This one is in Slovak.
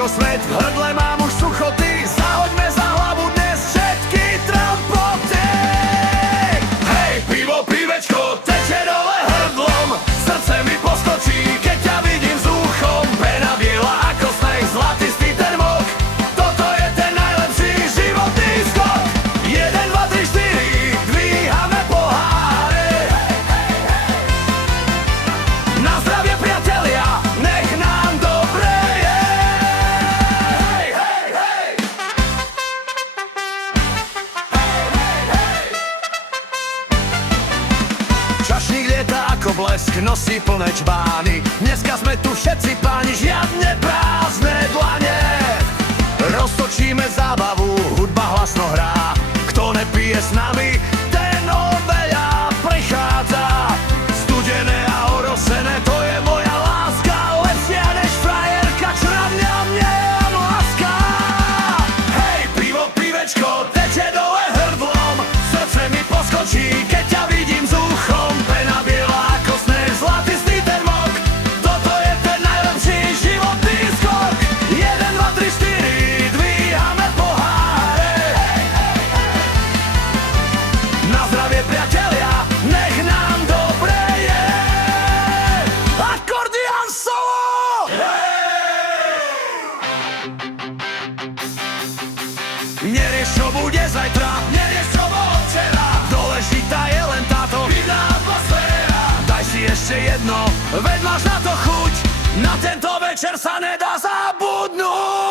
ako svet. V hrdle mám už suchoty, zahoďme za hlavu dnes všetky trampoty. Hej, pivo, pivečko, teče dole hrdlom, srdce mi poskočí, keď ťa vidím s uchom. Pena biela ako sneh, zlatistý ten mok, toto je ten najlepší životný skok. 1, 2, 3, 4, dvíhame poháre. Na zdravie, priatelia, nech nám dobre je. Hej, hej, hej. Čašník lieta ako blesk, nosí plné čbány. Dneska sme tu všetci páni, žiadne prázdne dlane. Roztočíme zábavu, hudba hlasno hrá. Kto nepije s nami, ten oveľa prichádza. Studené a orosené, to je moja láska, lepšia než frajerka, čo na mňa láska. Hej, pivo, pivečko, teče dole hrdlom, srdce mi poskočí, keď ťa vidím s uchom. Pena biela ako sneh, zlatistý ten mok, toto je ten najlepší životný skok. 1, 2, 3, 4, dvíhame poháre. Na zdravie, priatelia, nech nám dobre je. Akordeon solo! Nerieš, čo bude zajtra, nerieš, čo bolo včera, dôležitá je len táto pivná atmosféra. Daj si ešte jedno, veď máš na to chuť, na tento večer sa nedá zabudnúť.